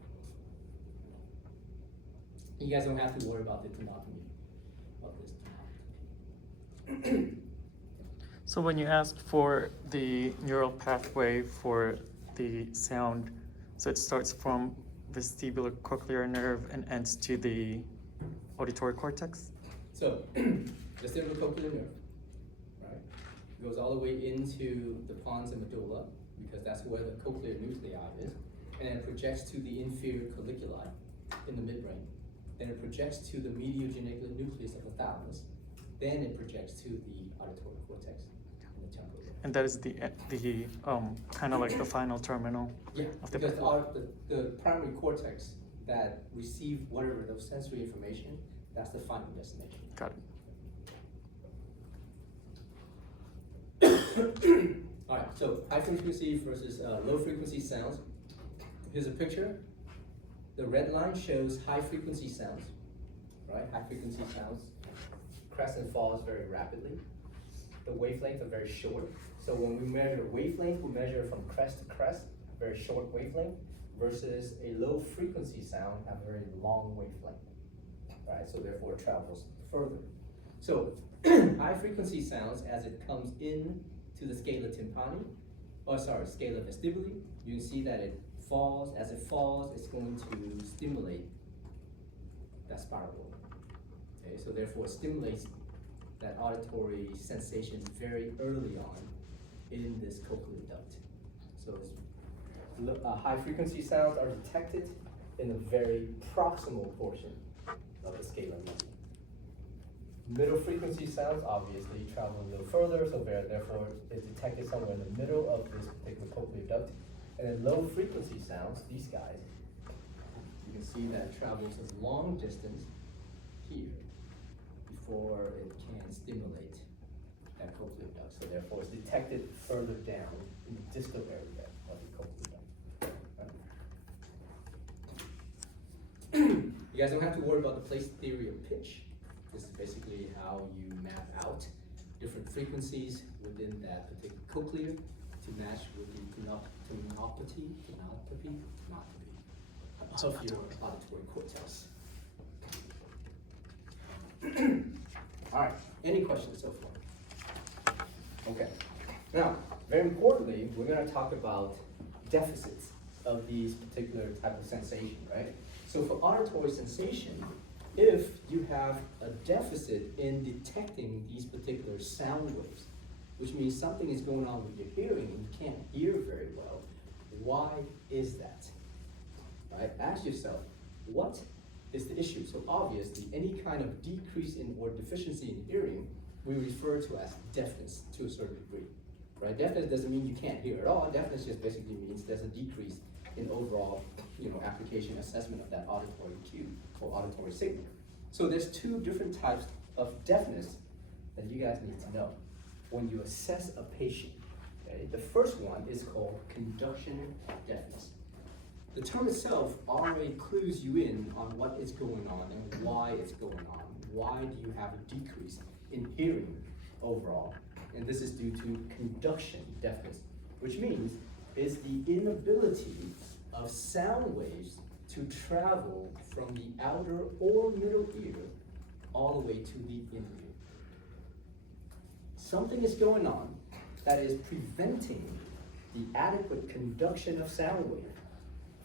You guys don't have to worry about the tonotony of this tonotopy. So when you asked for the neural pathway for the sound, so it starts from vestibular cochlear nerve and ends to the auditory cortex? So, vestibular cochlear nerve, right, goes all the way into the pons and medulla, because that's where the cochlear nuclei is, and it projects to the inferior colliculi in the midbrain. Then it projects to the medial geniculate nucleus of the thalamus. Then it projects to the auditory cortex in the temporal lobe. And that is the kind of like the final terminal. Yeah, Of the because temporal. the primary cortex that receive whatever those sensory information, that's the final destination. Got it. All right, so high frequency versus low frequency sounds. Here's a picture. The red line shows high frequency sounds, right? High frequency sounds crest and falls very rapidly. The wavelengths are very short. So when we measure wavelength, we measure from crest to crest, very short wavelength, versus a low frequency sound have a very long wavelength, right? So therefore it travels further. So high frequency sounds, as it comes in to the scala tympani, scala vestibuli, you can see that it falls. As it falls, it's going to stimulate that spiral lobe. Okay, so therefore it stimulates that auditory sensation very early on in this cochlear duct. So high frequency sounds are detected in the very proximal portion of the scala media. Middle frequency sounds obviously travel a little further, so therefore it's detected somewhere in the middle of this particular cochlear duct. And then low frequency sounds, these guys, you can see that it travels a long distance here before it can stimulate that cochlear duct. So therefore it's detected further down in the distal area of the cochlear duct. You guys don't have to worry about the place theory of pitch. This is basically how you map out different frequencies within that particular cochlear to match with the tonopathy of your auditory cortex. All right, any questions so far? Okay, now, very importantly, we're gonna talk about deficits of these particular type of sensation, right? So for auditory sensation, if you have a deficit in detecting these particular sound waves, which means something is going on with your hearing and you can't hear very well, why is that? Right? Ask yourself, what is the issue? So obviously, any kind of decrease in or deficiency in hearing, we refer to as deafness to a certain degree. Right? Deafness doesn't mean you can't hear at all. Deafness just basically means there's a decrease in overall, application assessment of that auditory cue or auditory signal. So there's two different types of deafness that you guys need to know when you assess a patient. Okay? The first one is called conduction deafness. The term itself already clues you in on what is going on and why it's going on. Why do you have a decrease in hearing overall? And this is due to conduction deafness, which means is the inability of sound waves to travel from the outer or middle ear all the way to the inner ear. Something is going on that is preventing the adequate conduction of sound wave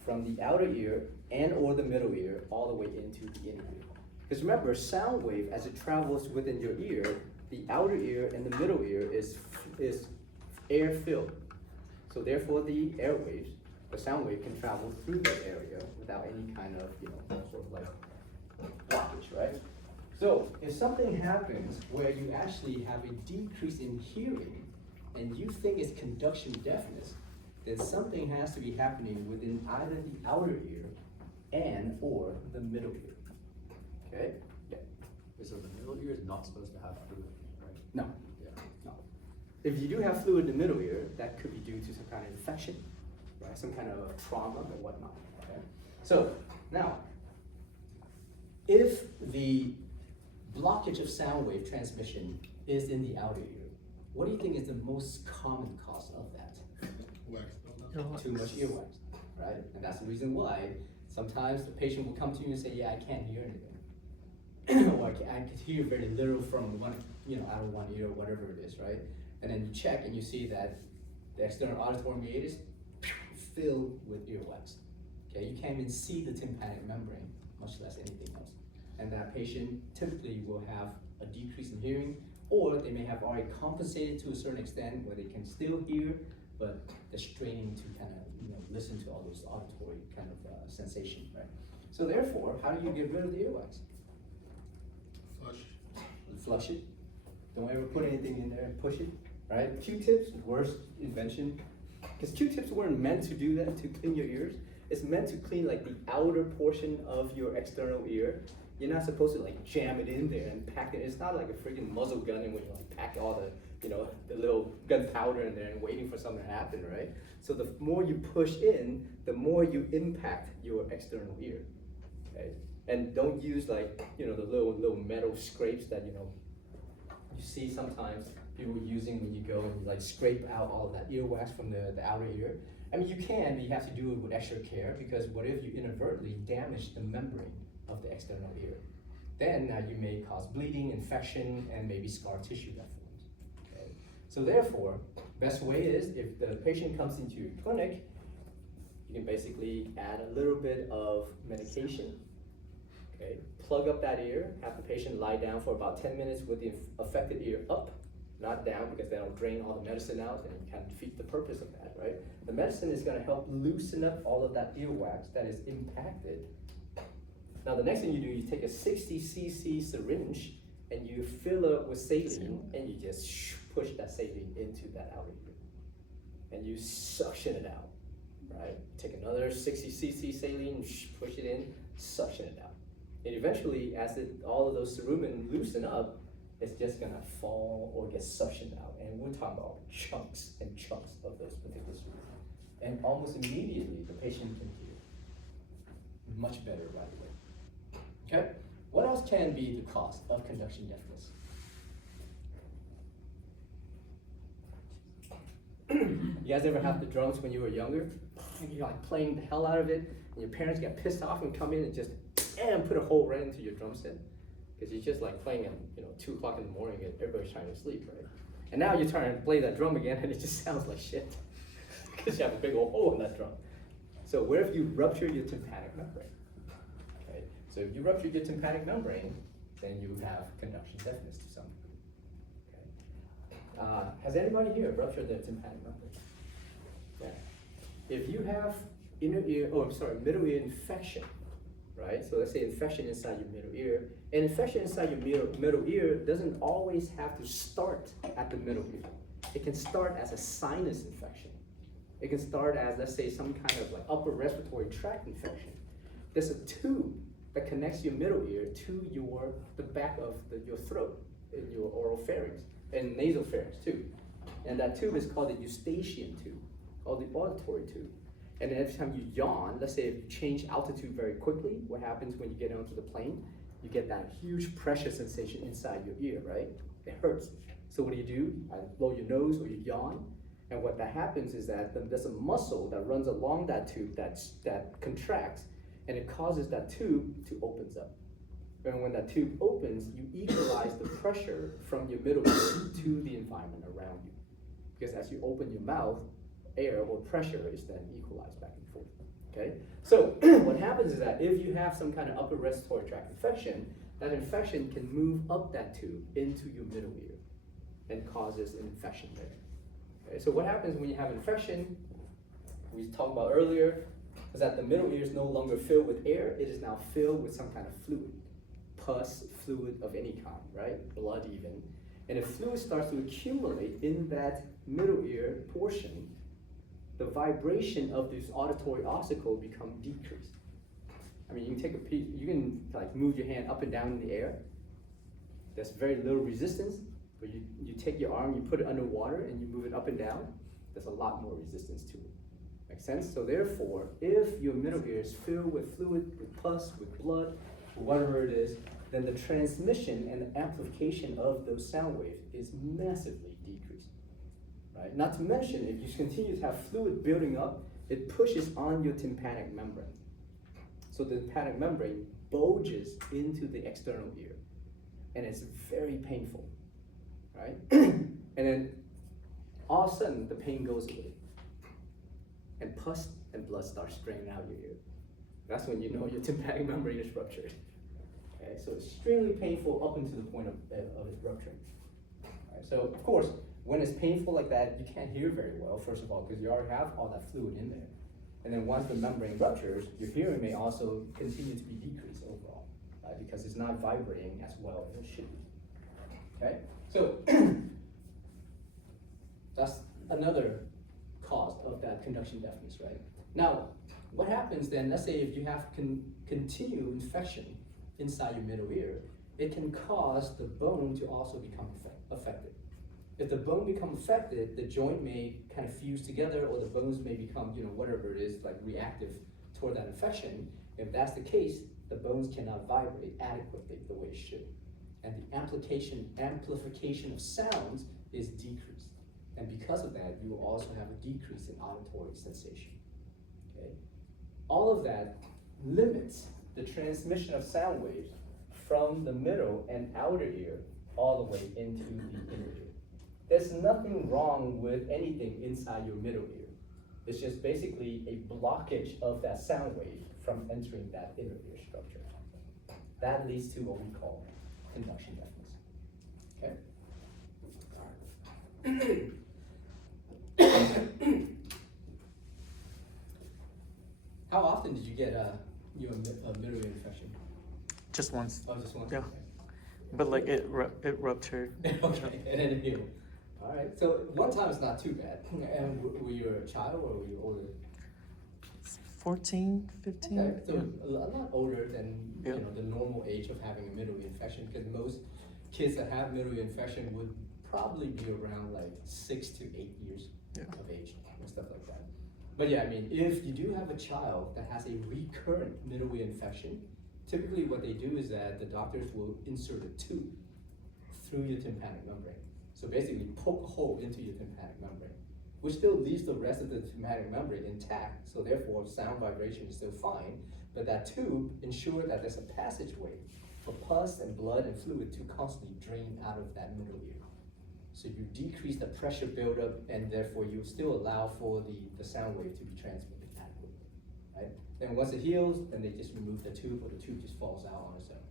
from the outer ear and or the middle ear all the way into the inner ear. Because remember, sound wave, as it travels within your ear, the outer ear and the middle ear is air filled. So therefore the airwaves, the sound wave can travel through that area without any kind of, sort of like blockage, right? So if something happens where you actually have a decrease in hearing and you think it's conduction deafness, then something has to be happening within either the outer ear and or the middle ear. Okay? Yeah. So the middle ear is not supposed to have fluid, right? No. Yeah. No. If you do have fluid in the middle ear, that could be due to some kind of infection, right? Some kind of trauma or whatnot. Okay? So now, if the blockage of sound wave transmission is in the outer ear, what do you think is the most common cause of that? Earwax. Too much earwax, right? And that's the reason why sometimes the patient will come to you and say, yeah, I can't hear anything. Or I can hear very little from one, out of one ear or whatever it is, right? And then you check and you see that the external auditory meatus filled with earwax. Okay, you can't even see the tympanic membrane, much less anything else. And that patient typically will have a decrease in hearing, or they may have already compensated to a certain extent where they can still hear, but they're straining to kind of listen to all those auditory kind of sensation, right? So therefore, how do you get rid of the earwax? Flush. Flush it. Don't ever put anything in there and push it, right? Q-tips, worst invention, because Q-tips weren't meant to do that, to clean your ears. It's meant to clean like the outer portion of your external ear. You're not supposed to like jam it in there and pack it. It's not like a freaking muzzle gun and when you like pack all the, the little gunpowder in there and waiting for something to happen, right? So the more you push in, the more you impact your external ear, okay? And don't use like, the little metal scrapes that, you see sometimes people using when you go and you like scrape out all of that earwax from the outer ear. I mean, you can, but you have to do it with extra care because what if you inadvertently damage the membrane of the external ear? Then you may cause bleeding, infection, and maybe scar tissue that forms. Okay? So therefore, best way is if the patient comes into your clinic, you can basically add a little bit of medication. Okay? Plug up that ear, have the patient lie down for about 10 minutes with the affected ear up, not down because that'll drain all the medicine out and kind of defeat the purpose of that, right? The medicine is going to help loosen up all of that earwax that is impacted. Now the next thing you do, you take a 60 cc syringe and you fill it with saline and you just push that saline into that outer ear. And you suction it out, right? Take another 60 cc saline, push it in, suction it out. And eventually, as all of those cerumen loosen up, it's just gonna fall or get suctioned out. And we're talking about chunks and chunks of those particular cerumen. And almost immediately, the patient can hear much better right away. Okay? What else can be the cause of conduction deafness? You guys ever have the drums when you were younger? And you're like playing the hell out of it, and your parents get pissed off and come in and just put a hole right into your drum set? Because you're just like playing at 2 o'clock in the morning and everybody's trying to sleep, right? And now you're trying to play that drum again and it just sounds like shit. Because you have a big old hole in that drum. So what if you rupture your tympanic membrane? Okay, so if you rupture your tympanic membrane, then you have conduction deafness to some degree. Okay. Has anybody here ruptured their tympanic membrane? Yeah. If you have middle ear infection, right? So let's say infection inside your middle ear. And infection inside your middle ear doesn't always have to start at the middle ear. It can start as a sinus infection. It can start as, let's say, some kind of like upper respiratory tract infection. There's a tube that connects your middle ear to the back of your throat, in your oral pharynx, and nasal pharynx too. And that tube is called the eustachian tube, or the auditory tube. And then every time you yawn, let's say if you change altitude very quickly, what happens when you get onto the plane? You get that huge pressure sensation inside your ear, right? It hurts. So what do? You blow your nose or you yawn. And what that happens is that there's a muscle that runs along that tube that contracts, and it causes that tube to open up. And when that tube opens, you equalize the pressure from your middle ear to the environment around you. Because as you open your mouth, air or pressure is then equalized back and forth, okay? So what happens is that if you have some kind of upper respiratory tract infection, that infection can move up that tube into your middle ear and causes an infection there. Okay, so what happens when you have an infection, we talked about earlier, is that the middle ear is no longer filled with air, it is now filled with some kind of fluid, pus, fluid of any kind, right? Blood even. And if fluid starts to accumulate in that middle ear portion, the vibration of this auditory ossicle become decreased. I mean, you can take a piece, you can like move your hand up and down in the air. There's very little resistance, but you take your arm, you put it underwater, and you move it up and down. There's a lot more resistance to it. Make sense? So therefore, if your middle ear is filled with fluid, with pus, with blood, whatever it is, then the transmission and the amplification of those sound waves is massively decreased. Right? Not to mention, if you continue to have fluid building up, it pushes on your tympanic membrane. So the tympanic membrane bulges into the external ear, and it's very painful, right? And then all of a sudden, the pain goes away, and pus and blood starts draining out your ear. That's when you know your tympanic membrane is ruptured. Okay, so extremely painful up until the point of it rupturing. Right, so of course, when it's painful like that, you can't hear very well, first of all, because you already have all that fluid in there. And then once the membrane ruptures, your hearing may also continue to be decreased overall, because it's not vibrating as well as it should be. Okay, so another cause of that conduction deafness, right? Now, what happens then, let's say if you have continued infection inside your middle ear, it can cause the bone to also become affected. If the bone becomes affected, the joint may kind of fuse together, or the bones may become, whatever it is, like reactive toward that infection. If that's the case, the bones cannot vibrate adequately the way it should. And the amplification of sounds is decreased. And because of that, you will also have a decrease in auditory sensation. Okay? All of that limits the transmission of sound waves from the middle and outer ear all the way into the inner ear. There's nothing wrong with anything inside your middle ear. It's just basically a blockage of that sound wave from entering that inner ear structure. That leads to what we call conduction deafness. Okay? How often did you get a middle ear infection? Just once. Oh, just once? Yeah. But like it ruptured. Okay, and then it healed. All right, so one time is not too bad. And were you a child or were you older? 14, 15. Okay, so Yeah. a lot older than Yeah. the normal age of having a middle ear infection, because most kids that have middle ear infection would probably be around like 6 to 8 years Yeah. of age and stuff like that. But yeah, I mean, if you do have a child that has a recurrent middle ear infection, typically what they do is that the doctors will insert a tube through your tympanic membrane. So basically poke a hole into your tympanic membrane, which still leaves the rest of the tympanic membrane intact, so therefore sound vibration is still fine, but that tube ensures that there's a passageway for pus and blood and fluid to constantly drain out of that middle ear. So you decrease the pressure buildup, and therefore you still allow for the sound wave to be transmitted adequately, right? Then once it heals, then they just remove the tube, or the tube just falls out on its own.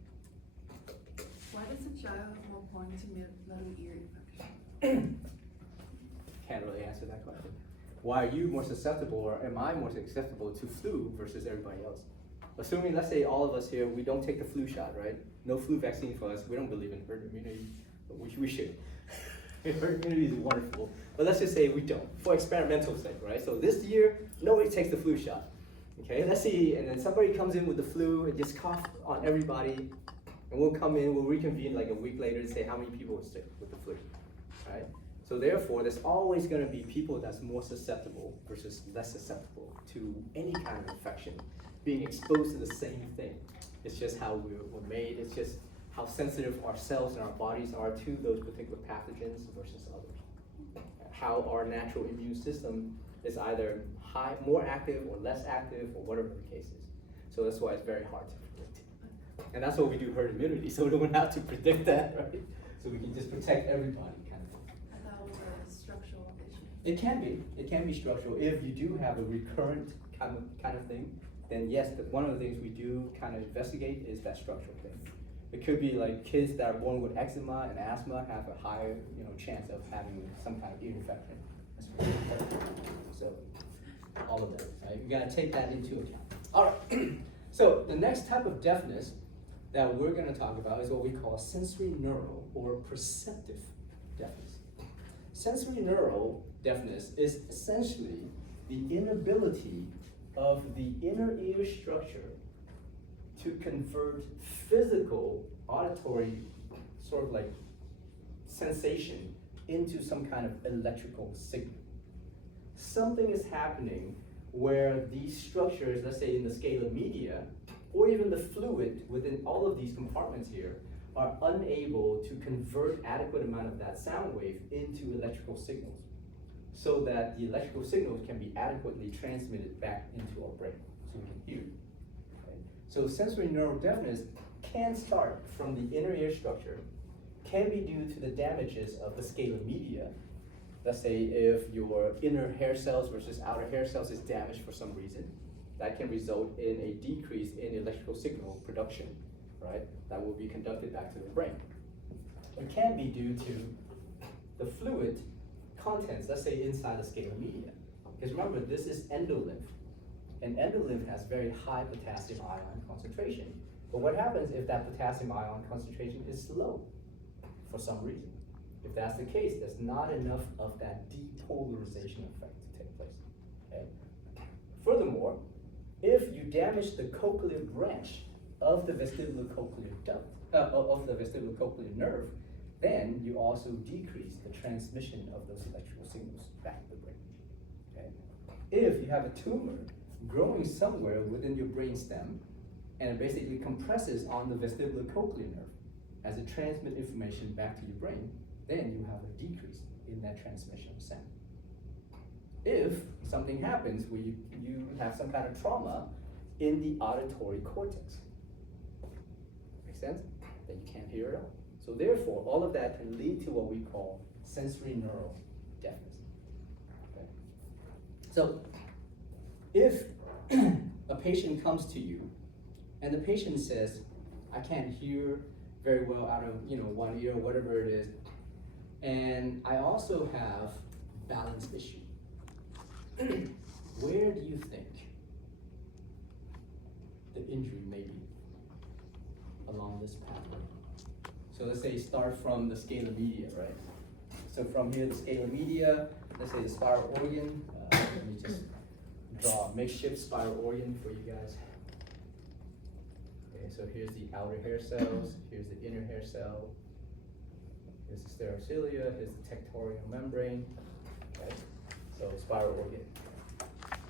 Why does a child have more prone to middle ear infection? Can't really answer that question. Why are you more susceptible, or am I more susceptible to flu versus everybody else? Assuming, let's say all of us here, we don't take the flu shot, right? No flu vaccine for us. We don't believe in herd immunity, but we should. Herd immunity is wonderful, but let's just say we don't, for experimental sake, right? So this year, nobody takes the flu shot. Okay, let's see, and then somebody comes in with the flu and just cough on everybody, and we'll come in, we'll reconvene like a week later and say how many people were sick with the flu, right? So therefore, there's always gonna be people that's more susceptible versus less susceptible to any kind of infection, being exposed to the same thing. It's just how we're made, it's just how sensitive our cells and our bodies are to those particular pathogens versus others. How our natural immune system is either more active or less active, or whatever the case is. So that's why it's very hard to predict. And that's why we do herd immunity, so we don't have to predict that, right? So we can just protect everybody, kind of thing. I thought it was a structural issue. It can be structural. If you do have a recurrent kind of thing, then yes, one of the things we do kind of investigate is that structural thing. It could be like kids that are born with eczema and asthma have a higher, chance of having some kind of ear infection. So, all of that, right? You gotta take that into account. All right. So the next type of deafness that we're gonna talk about is what we call sensory neural or perceptive deafness. Sensory neural deafness is essentially the inability of the inner ear structure to convert physical auditory sort of like sensation into some kind of electrical signal. Something is happening where these structures, let's say in the scala media, or even the fluid within all of these compartments here, are unable to convert adequate amount of that sound wave into electrical signals, so that the electrical signals can be adequately transmitted back into our brain, so we can hear. Okay? So sensory neural deafness can start from the inner ear structure, can be due to the damages of the scala media. Let's say if your inner hair cells versus outer hair cells is damaged for some reason, that can result in a decrease in electrical signal production, right? That will be conducted back to the brain. It can be due to the fluid contents, let's say inside the scala media. Because remember, this is endolymph, and endolymph has very high potassium ion concentration. But what happens if that potassium ion concentration is low for some reason? If that's the case, there's not enough of that depolarization effect to take place. Okay? Furthermore, if you damage the cochlear branch of the vestibulocochlear duct, of the vestibulocochlear nerve, then you also decrease the transmission of those electrical signals back to the brain. Okay? If you have a tumor growing somewhere within your brain stem, and it basically compresses on the vestibulocochlear nerve as it transmits information back to your brain, then you have a decrease in that transmission of sound. If something happens where you have some kind of trauma in the auditory cortex, make sense? Then you can't hear at all. So therefore, all of that can lead to what we call sensory neural deafness. Okay? So if a patient comes to you and the patient says, I can't hear very well out of one ear, whatever it is, and I also have balance issue. Where do you think the injury may be along this pathway? So let's say start from the scala media, right? So from here, the scala media, let's say the spiral organ. Let me just draw a makeshift spiral organ for you guys. Okay, so here's the outer hair cells, here's the inner hair cell, here's the stereocilia, here's the tectorial membrane. Okay, so spiral organ,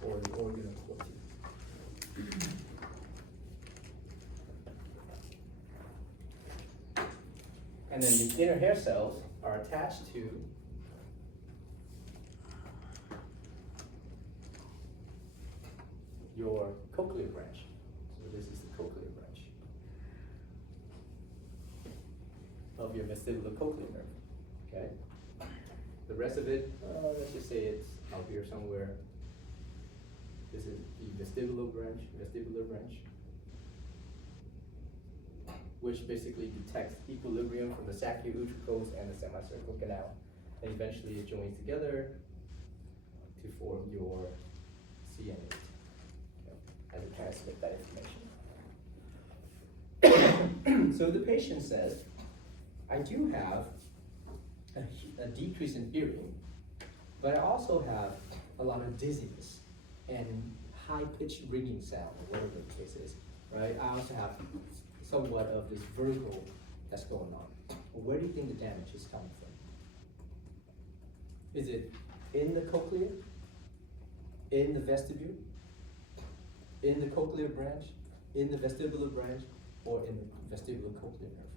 or the organ of Corti. And then the inner hair cells are attached to your cochlear branch. So this is the cochlear branch of your vestibulocochlear nerve. Okay. The rest of it, let's just say it's out here somewhere. This is the vestibular branch, which basically detects equilibrium from the saccio-utricose and the semicircular canal, and eventually it joins together to form your CN8, as it transmits that information. So the patient says, I do have a decrease in hearing, but I also have a lot of dizziness and high-pitched ringing sound, or whatever the case is, right? I also have somewhat of this vertigo that's going on. Where do you think the damage is coming from? Is it in the cochlea, in the vestibule, in the cochlear branch, in the vestibular branch, or in the vestibulocochlear nerve?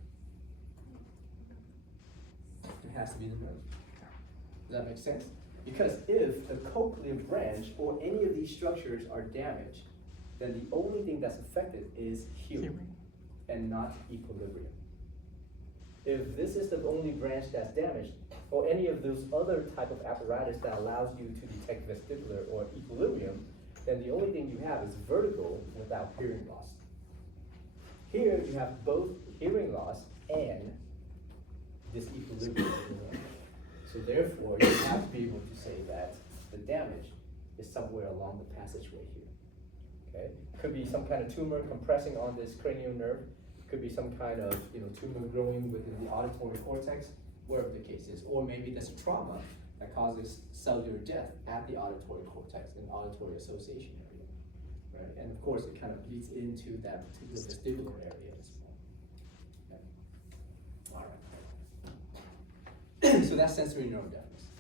It has to be the nerve. Does that make sense? Because if the cochlear branch or any of these structures are damaged, then the only thing that's affected is hearing and not equilibrium. If this is the only branch that's damaged, or any of those other type of apparatus that allows you to detect vestibular or equilibrium, then the only thing you have is vertigo without hearing loss. Here you have both hearing loss and disequilibrium. So therefore, you have to be able to say that the damage is somewhere along the passageway here. Okay? Could be some kind of tumor compressing on this cranial nerve. Could be some kind of tumor growing within the auditory cortex, wherever the case is. Or maybe there's a trauma that causes cellular death at the auditory cortex and auditory association area. Right? And of course, it kind of bleeds into that particular vestibular area as well. Okay. All right. So that's sensory neural deafness.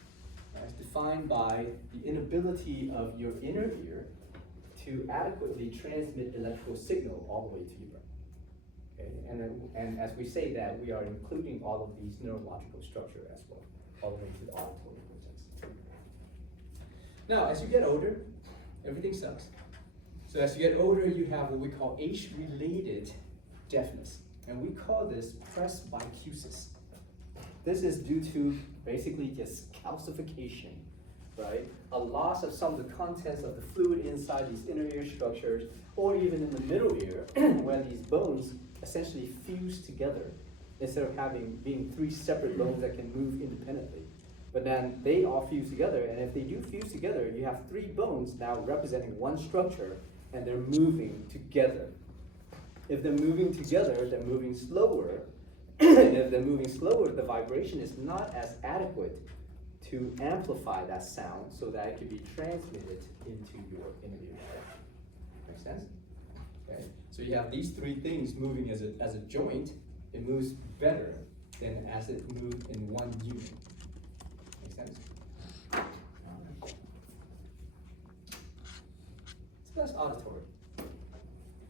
Right? It's defined by the inability of your inner ear to adequately transmit electrical signal all the way to your brain. Okay? And as we say that, we are including all of these neurological structure as well, all the way to the auditory cortex. Now, as you get older, everything sucks. So as you get older, you have what we call age-related deafness, and we call this presbycusis. This is due to basically just calcification, right? A loss of some of the contents of the fluid inside these inner ear structures, or even in the middle ear, where these bones essentially fuse together instead of being three separate bones that can move independently. But then they all fuse together, and if they do fuse together, you have three bones now representing one structure, and they're moving together. If they're moving together, they're moving slower, if they're moving slower, the vibration is not as adequate to amplify that sound so that it can be transmitted into your inner ear. Make sense? Okay. So you have these three things moving as a joint. It moves better than as it moved in one unit. Make sense? So that's auditory.